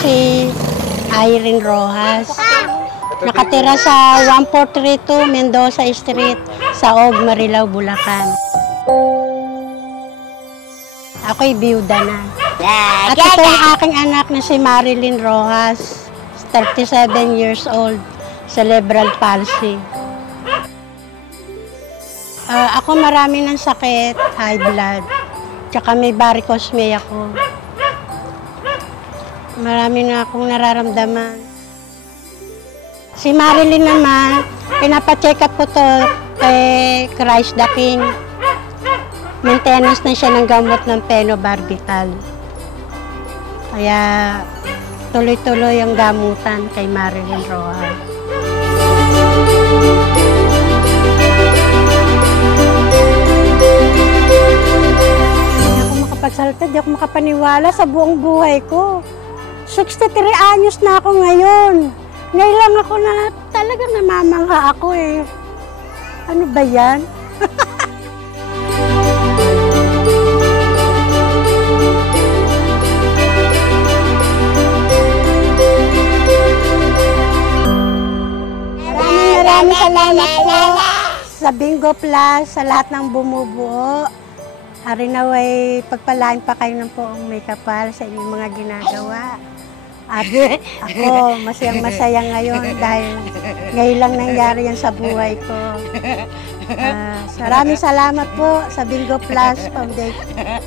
si Irene Rojas. Nakatira sa 1432 Mendoza Street sa Og, Marilao, Bulacan. Ako'y biyuda na. At ito ang aking anak na si Marilyn Rojas, 37 years old, cerebral palsy. Ako marami ng sakit, high blood, tsaka may varicose vein ako. Marami na akong nararamdaman. Si Marilyn naman, pinapacheck up ko to kay Christ the King. Maintenance na siya ng gamot ng phenobarbital. Kaya tuloy-tuloy ang gamutan kay Marilyn Rojas. Hindi ako makapagsalita, hindi ako makapaniwala sa buong buhay ko. 63 anyos na ako ngayon. Ngayon lang ako na talagang namamangha ako eh. Ano ba yan? Maraming salamat po sa Bingo Plus, sa lahat ng bumubuo. Harinaway, pagpalain pa kayo ng poong may kapal sa inyong mga ginagawa. At ako, masayang-masaya ngayon dahil ngayon lang nangyari yan sa buhay ko. Maraming salamat po sa Bingo Plus Foundation.